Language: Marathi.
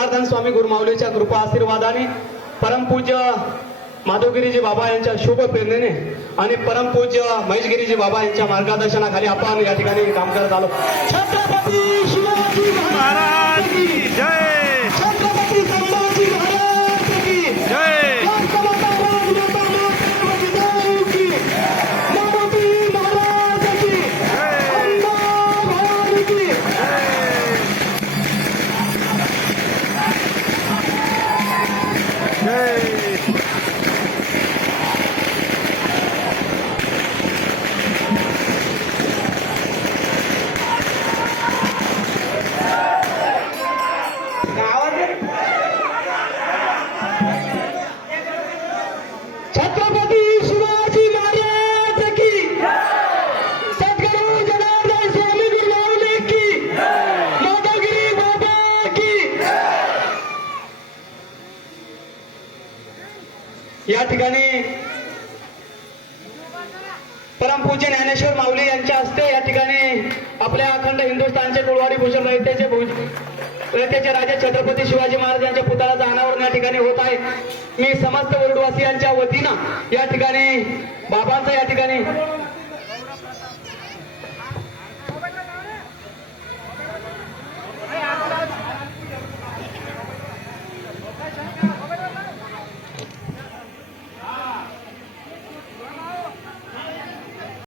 जनार्दन स्वामी गुरुमाऊलीच्या कृपा आशीर्वादाने परमपूज्य माधवगिरीजी बाबा यांच्या शुभ प्रेरणेने आणि परमपूज्य महेशगिरीजी बाबा यांच्या मार्गदर्शनाखाली आपण या ठिकाणी काम करत आलो. छत्रपती या ठिकाणी परमपूज्य ज्ञानेश्वर माऊली यांच्या हस्ते या ठिकाणी आपल्या अखंड हिंदुस्थानचे कुळवाडी भूषण रयतेचे रयतेचे राजे छत्रपती शिवाजी महाराज यांच्या पुतळ्याचं अनावरण या ठिकाणी होत आहे. मी समस्त वरुडवासियांच्या वतीनं या ठिकाणी बाबांचं या ठिकाणी